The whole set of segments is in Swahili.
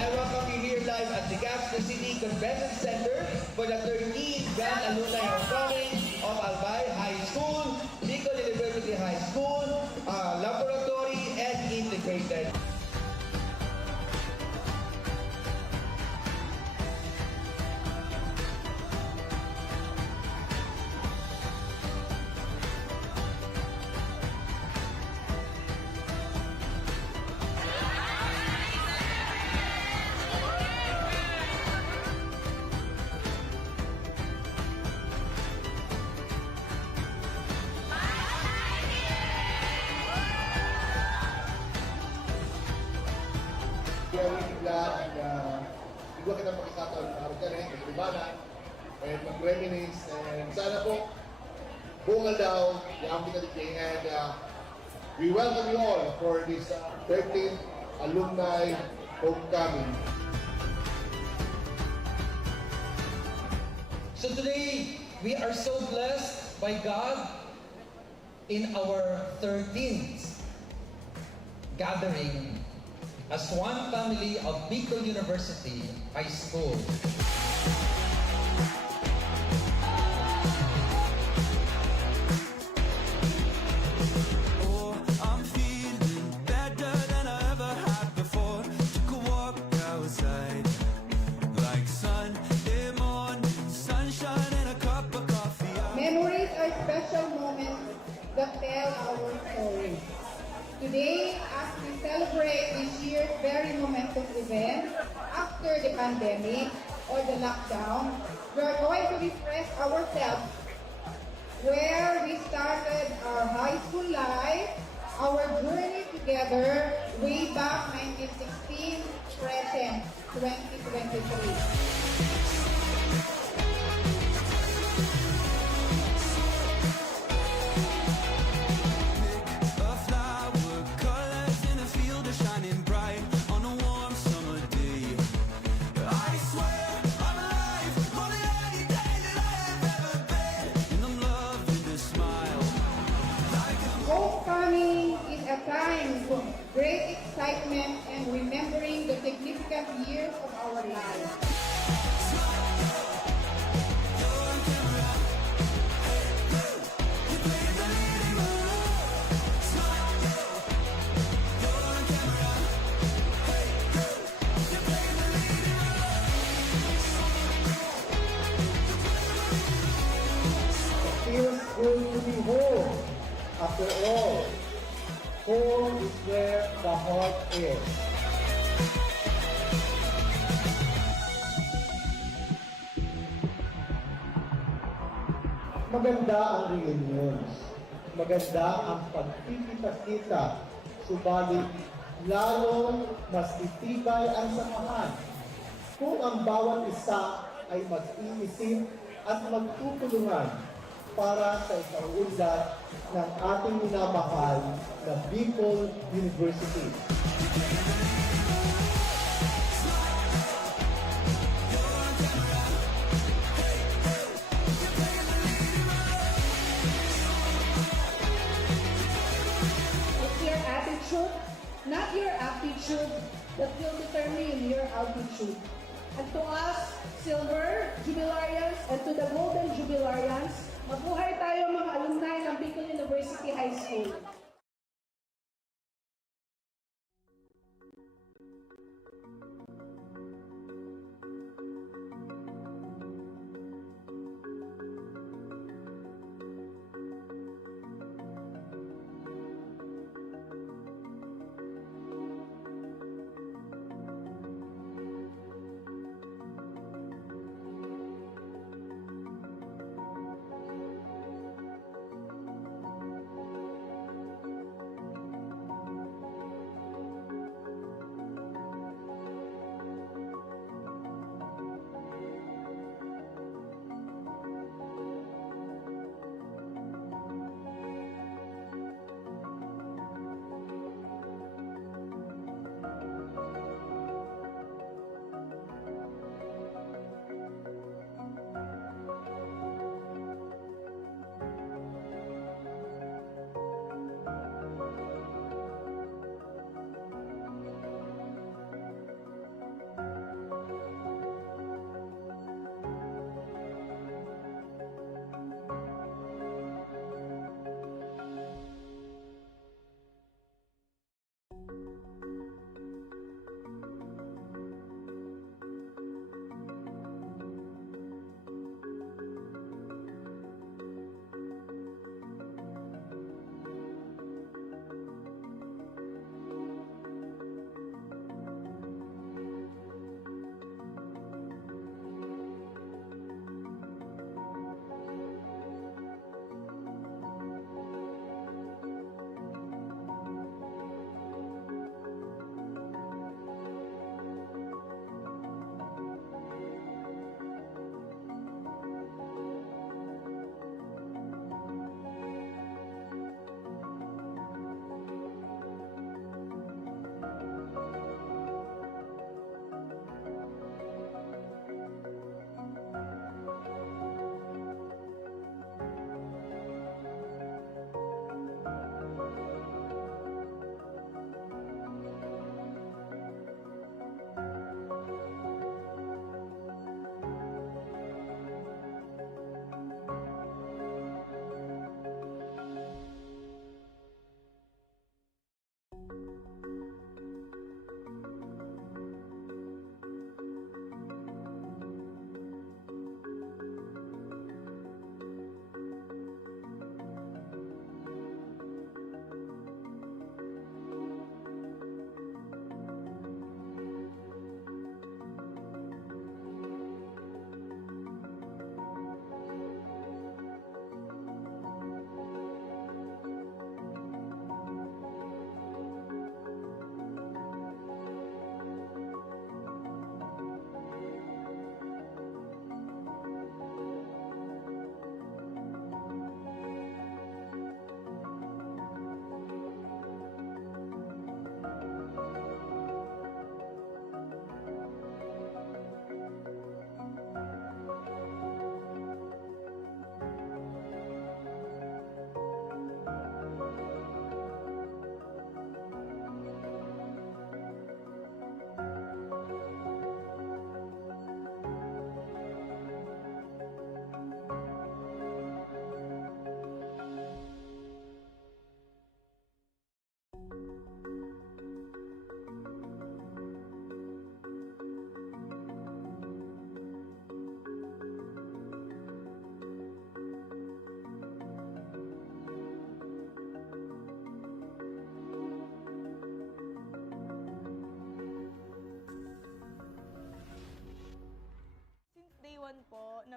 I welcome you here live at the Gaston City Convention Center for the 13th Grand Alumni Homecoming of Albay High School, Bicol University High School, Laboratory, and Integrated. We are really glad na bigla kita makikataon na araw ka rin, mag-ibanan, and mag-reminisce, and sana po, bungal daw, yung kita din, and we welcome you all for this 13th Alumni Homecoming. So today, we are so blessed by God in our 13th gathering as one family of Bicol University High School. Oh, I'm feeling better than I ever had before. Took a walk outside, like Sunday morning, sunshine and a cup of coffee. Memories are special moments that tell our story. Today, as we celebrate this year's very momentous event after the pandemic or the lockdown, we are going to refresh ourselves where we started our high school life, our journey together way back 1916, present 2023. Shining bright on a warm summer day. I swear I'm alive more than any day that I have ever been, and I'm loving this smile. Homecoming is a time of great excitement and remembering the significant years of our lives. Feels good to be home. After all, home is where the heart is. Maganda ang reunions. Maganda ang pagkikita-kita. Subalit, lalong mas itibay ang samahan kung ang bawat isa ay mag-iisip at magtutulungan para sa ikaunlad ng ating minamahal na Bicol University. It's your attitude, not your aptitude, that will determine your altitude. And to us, Silver Jubilarians, and to the Golden Jubilarians, mabuhay tayo mga alumni ng Bicol University High School.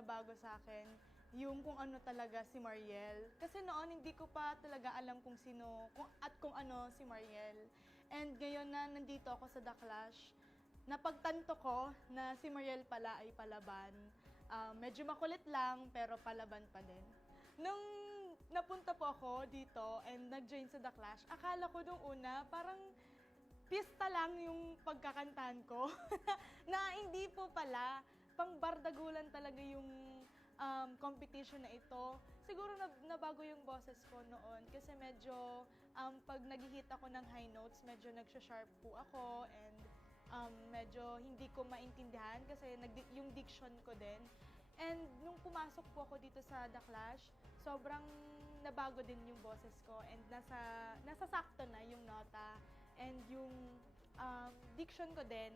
nabago sa akin yung kung ano talaga si Mariel. Kasi noon, hindi ko pa talaga alam kung sino at kung ano si Mariel. And ngayon na nandito ako sa The Clash, napagtanto ko na si Mariel pala ay palaban. Medyo makulit lang, pero palaban pa din. Nung napunta po ako dito and nag-join sa The Clash, akala ko nung una parang pista lang yung pagkakantahan ko. Na hindi po pala, pangbardagulan talaga yung competition na ito. Siguro nabago yung boses ko noon kasi medyo pag naghihit ako ng high notes, medyo nagsha-sharp po ako and medyo hindi ko maintindihan kasi yung diction ko din. And nung pumasok po ako dito sa The Clash, sobrang nabago din yung boses ko and nasa sakto na yung nota and yung diction ko din,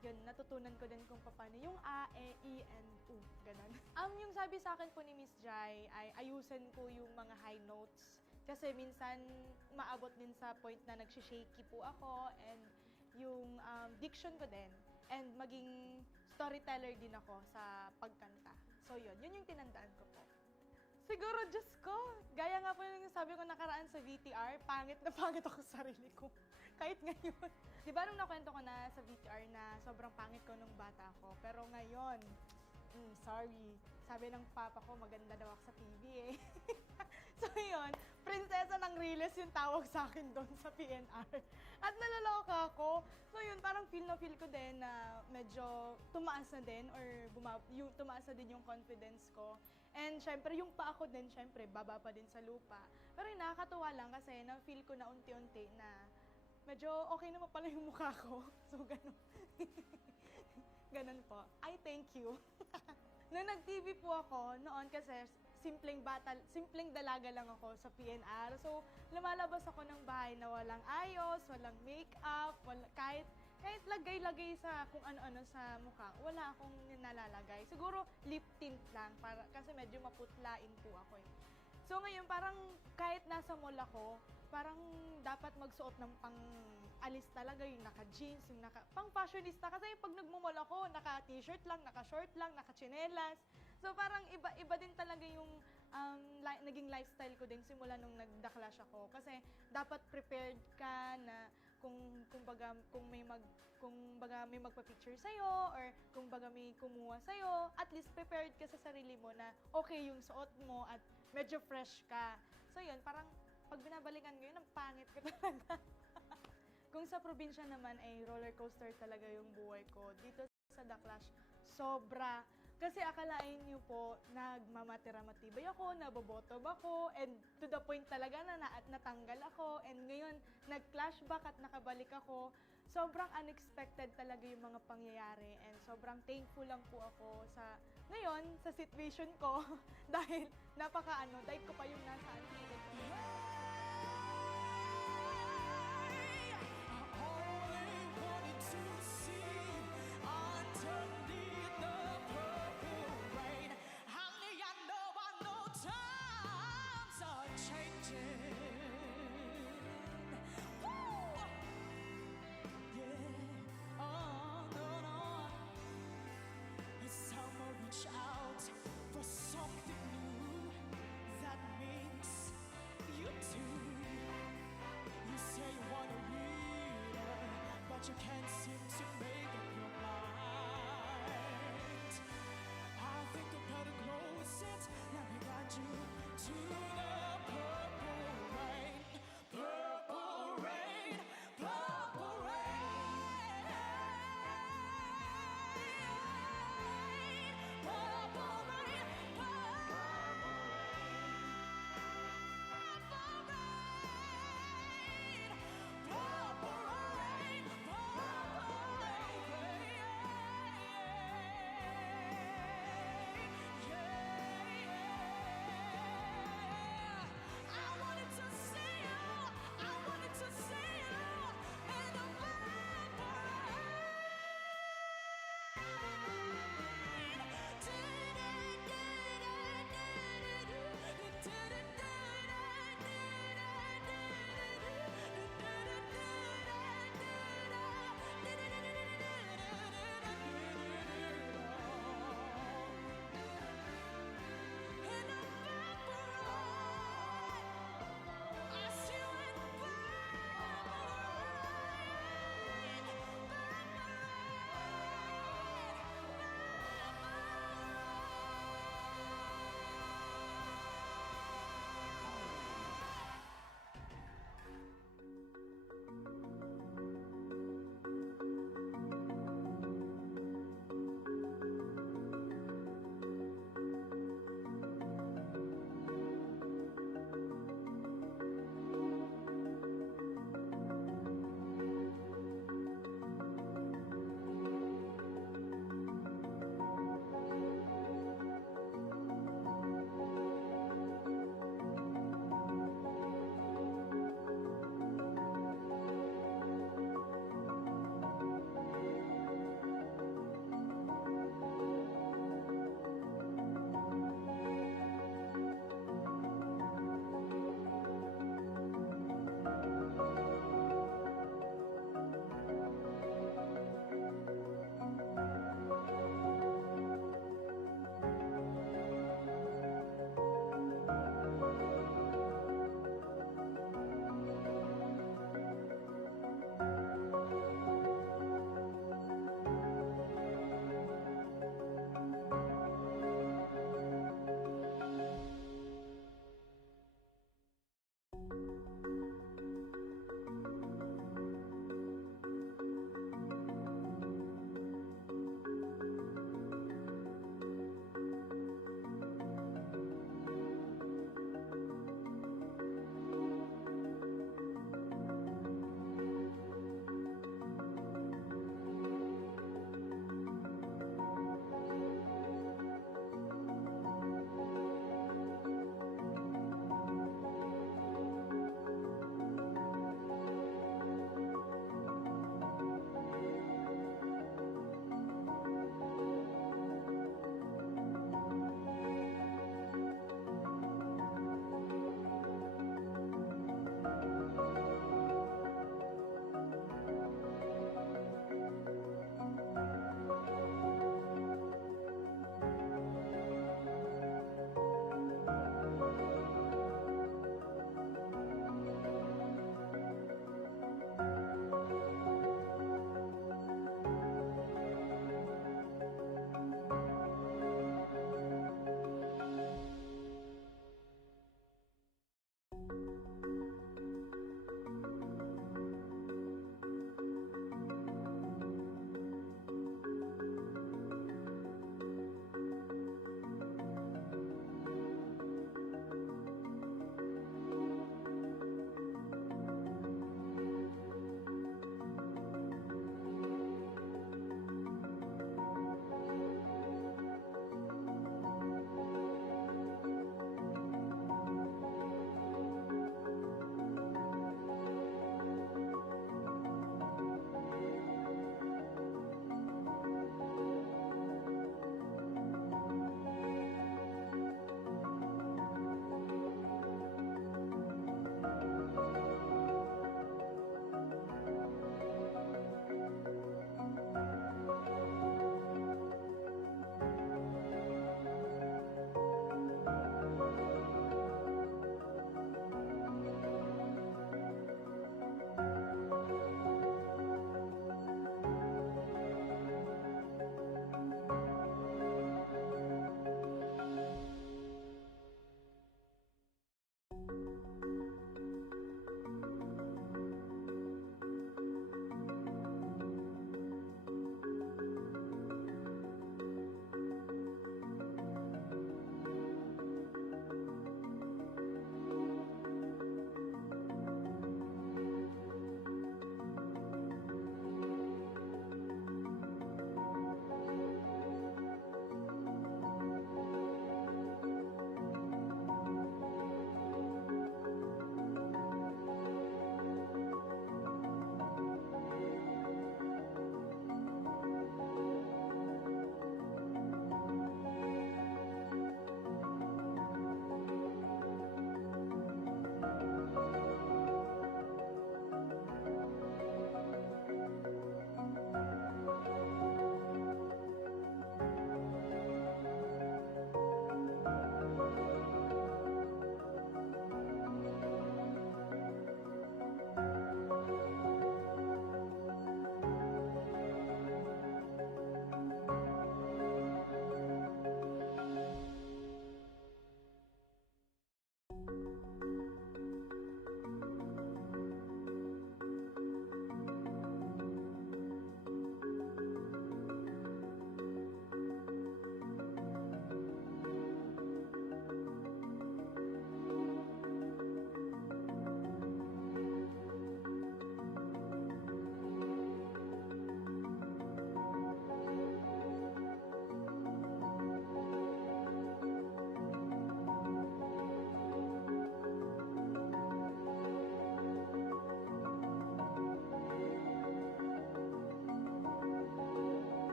yun, natutunan ko din kung paano yung A, E, I, and U, ganun. Yung sabi sa akin po ni Miss Jai ay ayusin ko yung mga high notes kasi minsan maabot din sa point na nagsishaky po ako and yung diction ko din and maging storyteller din ako sa pagkanta. So yun yung tinandaan ko po. Siguro, Diyos ko, gaya nga po yung sabi ko nakaraan sa VTR, pangit na pangit ako sa sarili ko. Kahit ngayon. Di ba nung nakwento ko na sa VTR na sobrang pangit ko nung bata ako, pero ngayon, sorry. Sabi ng papa ko, maganda daw ako sa TV eh. So yun, prinsesa ng Riles yung tawag sa akin doon sa PNR. At nalaloka ako. So yun, parang feel ko din na medyo tumaas na din or tumaas na din yung confidence ko. And syempre, yung pa ako din, syempre, baba pa din sa lupa. Pero yun, nakakatuwa lang kasi na-feel ko na unti-unti na medyo okay naman pala yung mukha ko. So ganun. Ganun po. I thank you. Nung nag-TV po ako, noon kasi simpleng dalaga lang ako sa PNR. So, lumalabas ako ng bahay na walang ayos, walang makeup, kahit lagay-lagay sa kung ano-ano sa mukha, wala akong nalalagay. Siguro lip tint lang, kasi medyo maputlain po ako eh. So ngayon, parang kahit nasa mall ako, parang dapat magsuot ng pang-alis talaga, yung naka-jeans, yung pang-fashionista. Kasi pag nagmumall ako, naka-t-shirt lang, naka-short lang, naka-chinelas. So parang iba din talaga yung naging lifestyle ko din simula nung nag-The Clash ako. Kasi dapat prepared ka na kung may magpa-picture sa'yo or kung baga may kumuha sa'yo, at least prepared ka sa sarili mo na okay yung suot mo at medyo fresh ka. So yun, parang pag binabalikan ko yun, ang pangit ko talaga. Kung sa probinsya naman ay roller coaster talaga yung buhay ko. Dito sa The Clash, sobra. Kasi akalain niyo po, nagmamatira-matibay ako, nabobotob ako, and to the point talaga na natanggal ako. And ngayon, nag-flashback at nakabalik ako. Sobrang unexpected talaga yung mga pangyayari. And sobrang thankful lang po ako ngayon, sa situation ko. Dahil dahil ko pa yung nasa antidote ko. But you can't seem to make up your mind. I think I better close it. Let me guide you to the purple rain. Purple rain, purple rain. Purple rain, purple rain. Purple rain, purple rain.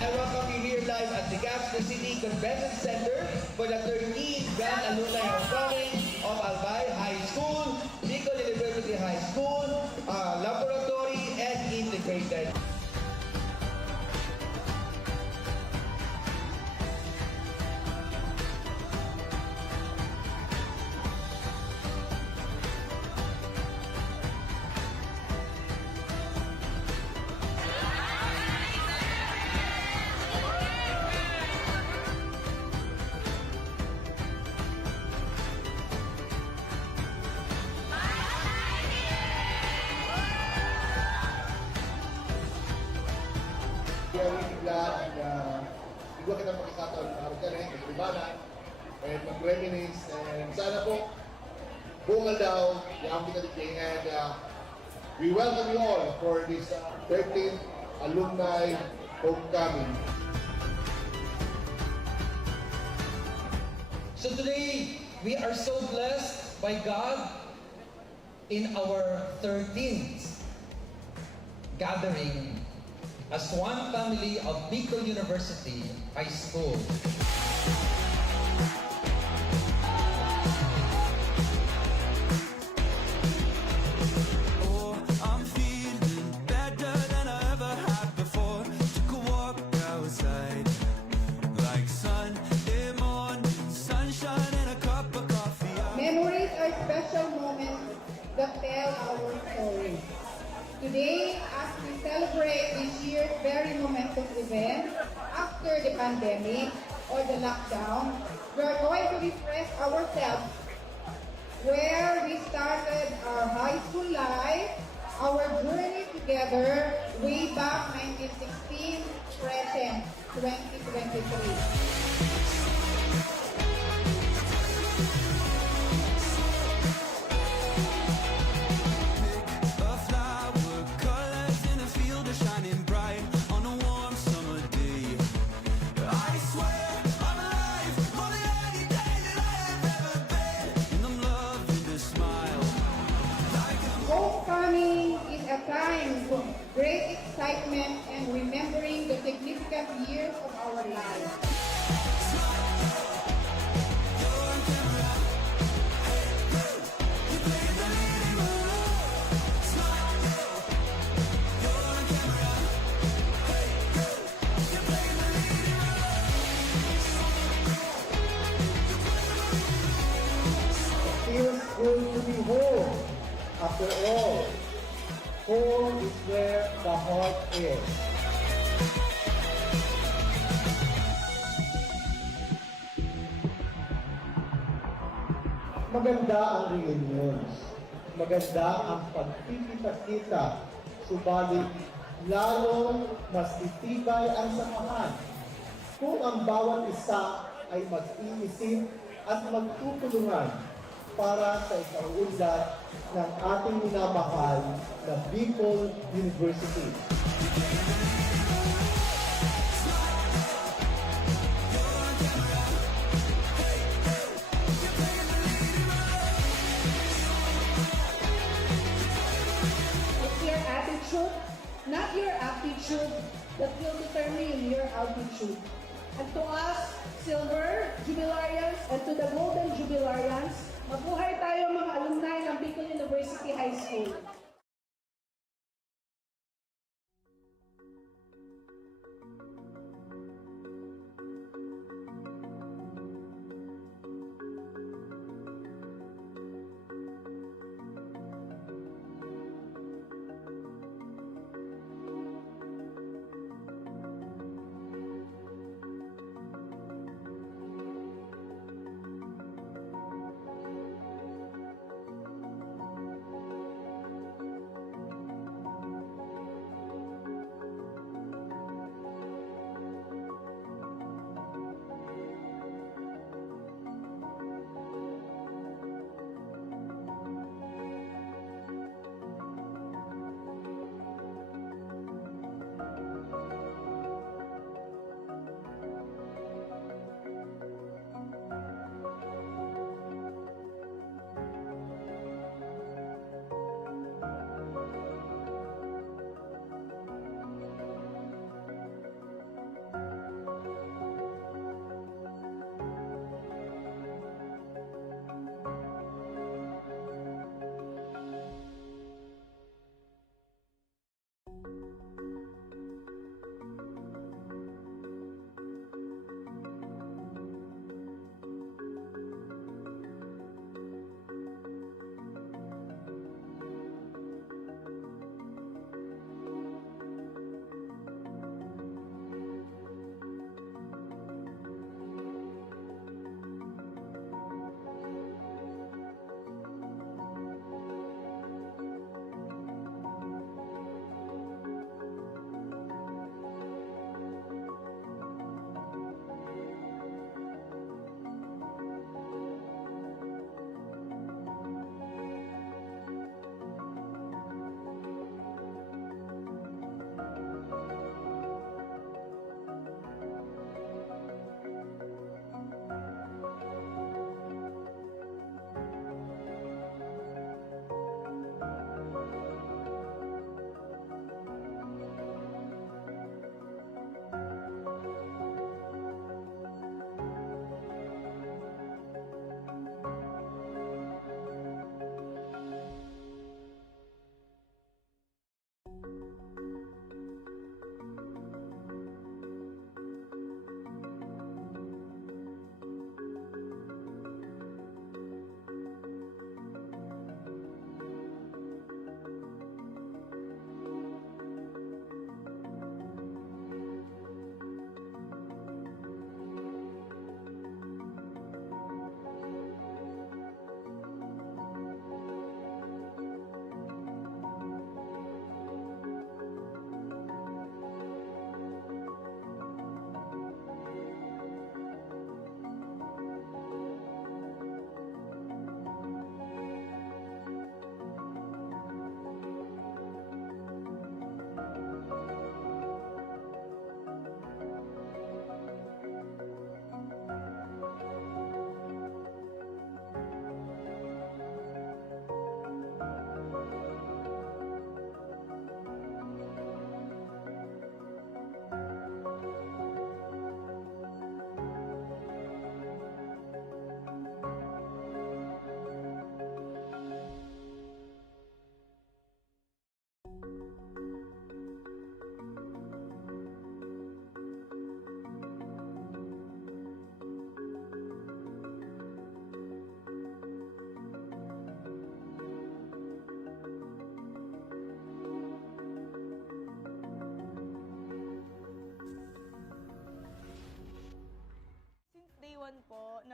I welcome you here live at the Gaston City Convention Center for the 13th Grand Alumni Homecoming of Albay High School, Bicol University High School, Laboratory, and Integrated. Kaya really glad na bigla kita makikataon na araw ka rin, kalibanan, and mag-reminisce, and sana po, bungal daw, yung kita din, and we welcome you all for this 13th Alumni Homecoming. So today, we are so blessed by God in our 13th gathering as one family of Bicol University High School. Oh, I'm feeling better than I ever had before. Took a walk outside, like Sunday morning, sunshine and a cup of coffee. Memories are special moments that tell our story. Today, as we celebrate this year's very momentous event after the pandemic or the lockdown, we are going to refresh ourselves where we started our high school life, our journey together way back 1916, present 2023. A flower, colors in a field are shining bright on a warm summer day. I swear I'm alive more than any day that I have ever been, and I'm loving the smile. Homecoming is a time of great excitement and remembering the significant years of our lives. Feels good to be home. After all, home is where the heart is. Maganda ang reunions. Maganda ang pagkikita-kita. Subalit, lalong mas titibay ang samahan kung ang bawat isa ay mag-iisip at magtutulungan para sa ikaunlad ng ating minamahal na Bicol University. It's your attitude, not your aptitude, that will determine your altitude. And to us, silver jubilarians, and to the golden jubilarians, mabuhay tayo mga alumni ng Bicol University High School.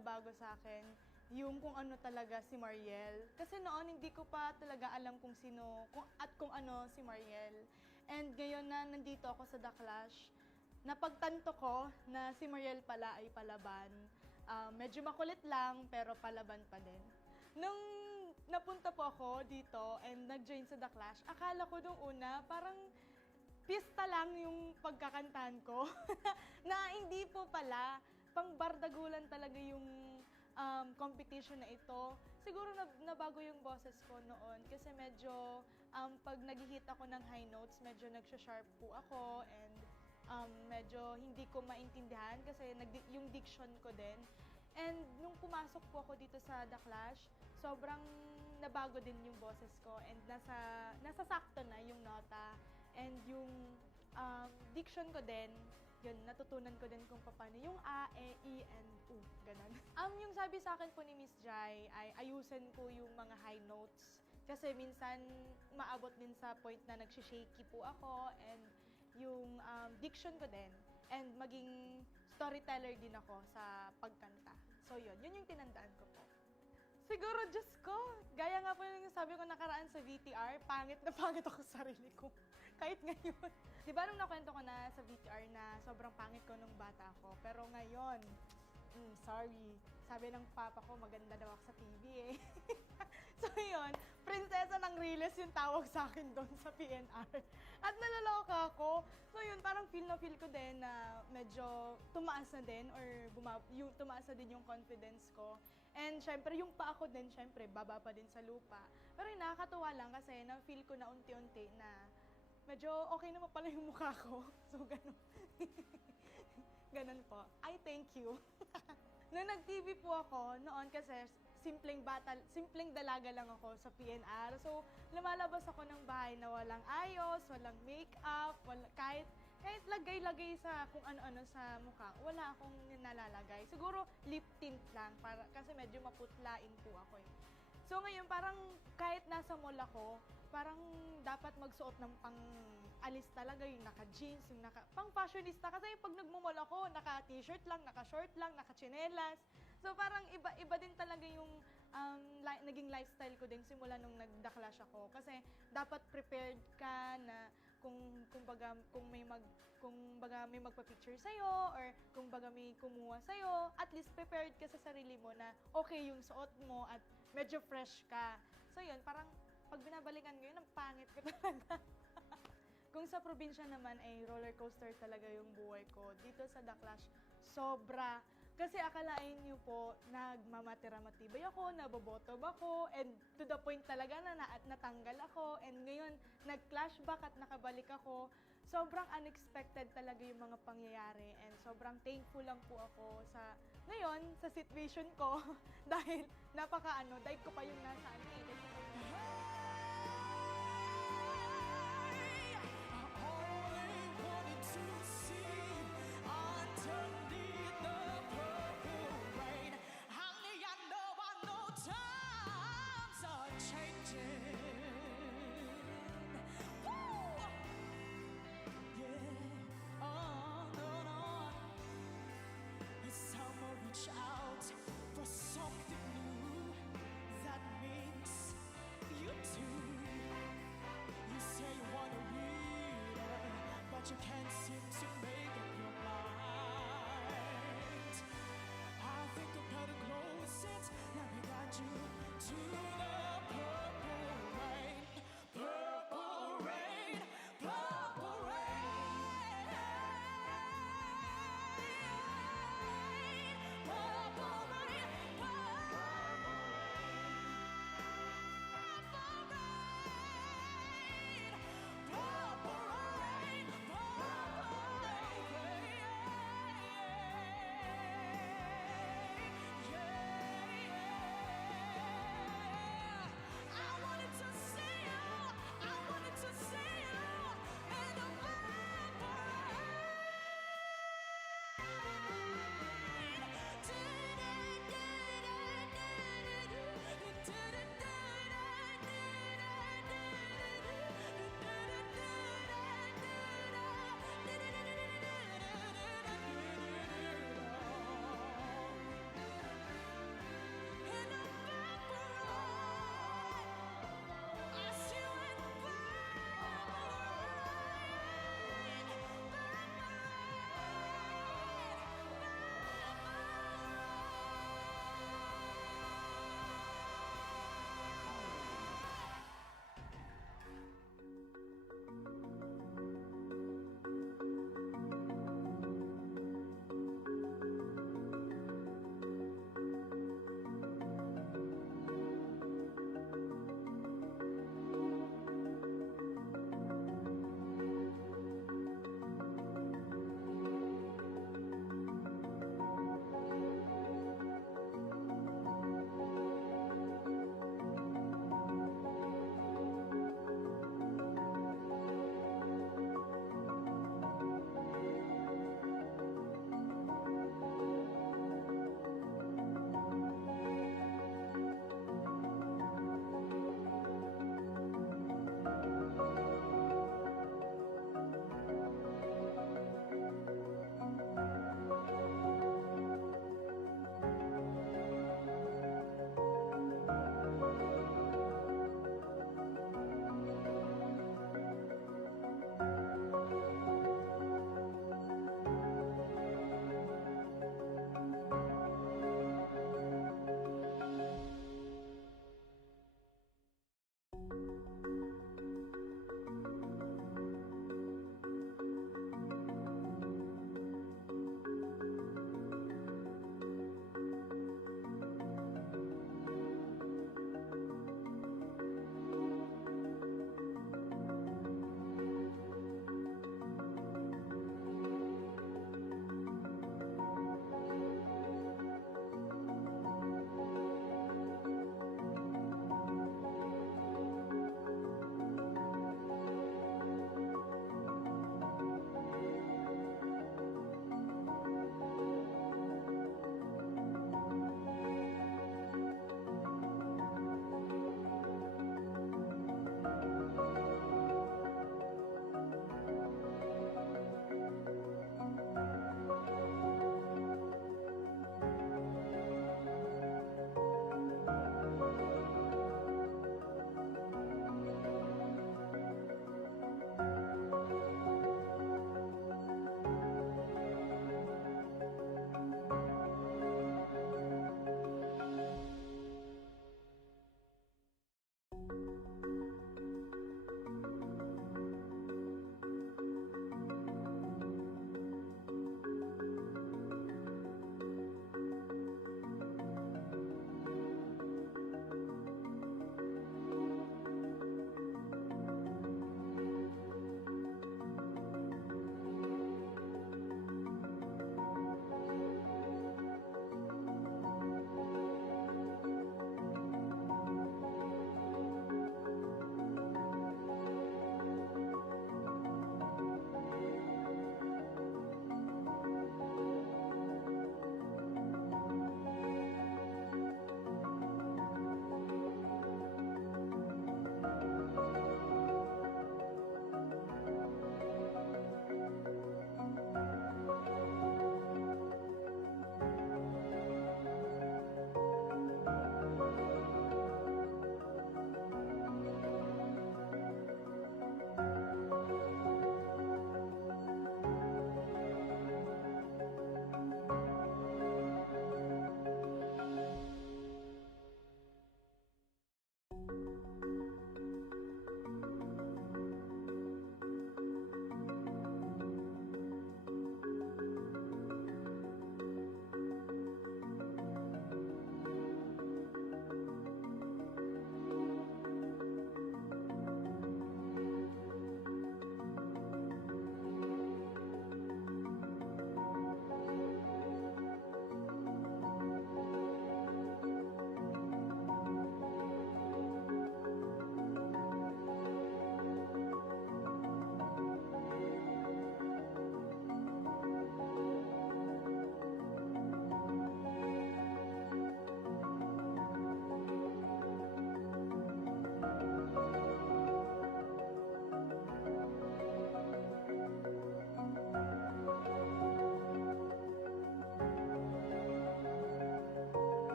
nabago sa akin, yung kung ano talaga si Mariel. Kasi noon hindi ko pa talaga alam kung sino at kung ano si Mariel. And ngayon na nandito ako sa The Clash, napagtanto ko na si Mariel pala ay palaban. Medyo makulit lang pero palaban pa din. Nung napunta po ako dito and nag-join sa The Clash, akala ko nung una parang pista lang yung pagkakantahan ko. Na hindi po pala, pangbardagulan talaga yung competition na ito. Siguro nabago yung boses ko noon kasi medyo pag nag-hit ako ng high notes, medyo nagsha-sharp po ako and medyo hindi ko maintindihan kasi yung diction ko din. And nung pumasok po ako dito sa The Clash, sobrang nabago din yung boses ko and nasa sakto na yung nota and yung diction ko din. Yun, natutunan ko din kung paano yung A, E, I, and U, ganun. Yung sabi sa akin po ni Miss Jai ay ayusin ko yung mga high notes. Kasi minsan maabot din sa point na nagsishaky po ako and yung diction ko din. And maging storyteller din ako sa pagkanta. So yun yung tinandaan ko po. Siguro, Diyos ko, gaya nga po yung sabi ko nakaraan sa VTR, pangit na pangit ako sa sarili ko. Kahit ngayon. Di ba nung nakwento ko na sa VTR na sobrang pangit ko nung bata ako, pero ngayon, sorry. Sabi ng papa ko, maganda daw ako sa TV eh. So yun, prinsesa ng Riles yung tawag sa akin doon sa PNR. At nalaloka ako. So yun, parang feel ko din na medyo tumaas na din or tumaas na din yung confidence ko. And syempre, yung pa ako din, syempre, baba pa din sa lupa. Pero yun, nakakatuwa lang kasi na-feel ko na unti-unti na medyo okay naman pala yung mukha ko. So ganun. Ganun po. I thank you. Nung nag-TV po ako, noon kasi simpleng dalaga lang ako sa PNR. So, lumalabas ako ng bahay na walang ayos, walang makeup, kahit lagay-lagay sa kung ano-ano sa mukha, wala akong nalalagay. Siguro lip tint lang, kasi medyo maputlain po ako eh. So ngayon, parang kahit nasa mall ako, parang dapat magsuot ng pang-alis talaga, yung naka-jeans, yung pang-fashionista. Kasi pag nagmumall ako, naka-t-shirt lang, naka-short lang, naka-chinelas. So parang iba din talaga yung naging lifestyle ko din simula nung nag-The Clash ako. Kasi dapat prepared ka na kung may magpa-picture sa'yo or kung baga may kumuha sa'yo, at least prepared ka sa sarili mo na okay yung suot mo at medyo fresh ka. So yun, parang pag binabalikan ko yun, ang pangit ko talaga. Kung sa probinsya naman ay roller coaster talaga yung buhay ko. Dito sa The Clash, sobra. Kasi akalain niyo po, nagmamatira-matibay ako, nabobotob ako, and to the point talaga na natanggal ako. And ngayon, nag-flashback at nakabalik ako. Sobrang unexpected talaga yung mga pangyayari. And sobrang thankful lang po ako ngayon, sa situation ko. Dahil dahil ko pa yung nasa reach out for something new that makes you too. You say you want a reader, but you can't.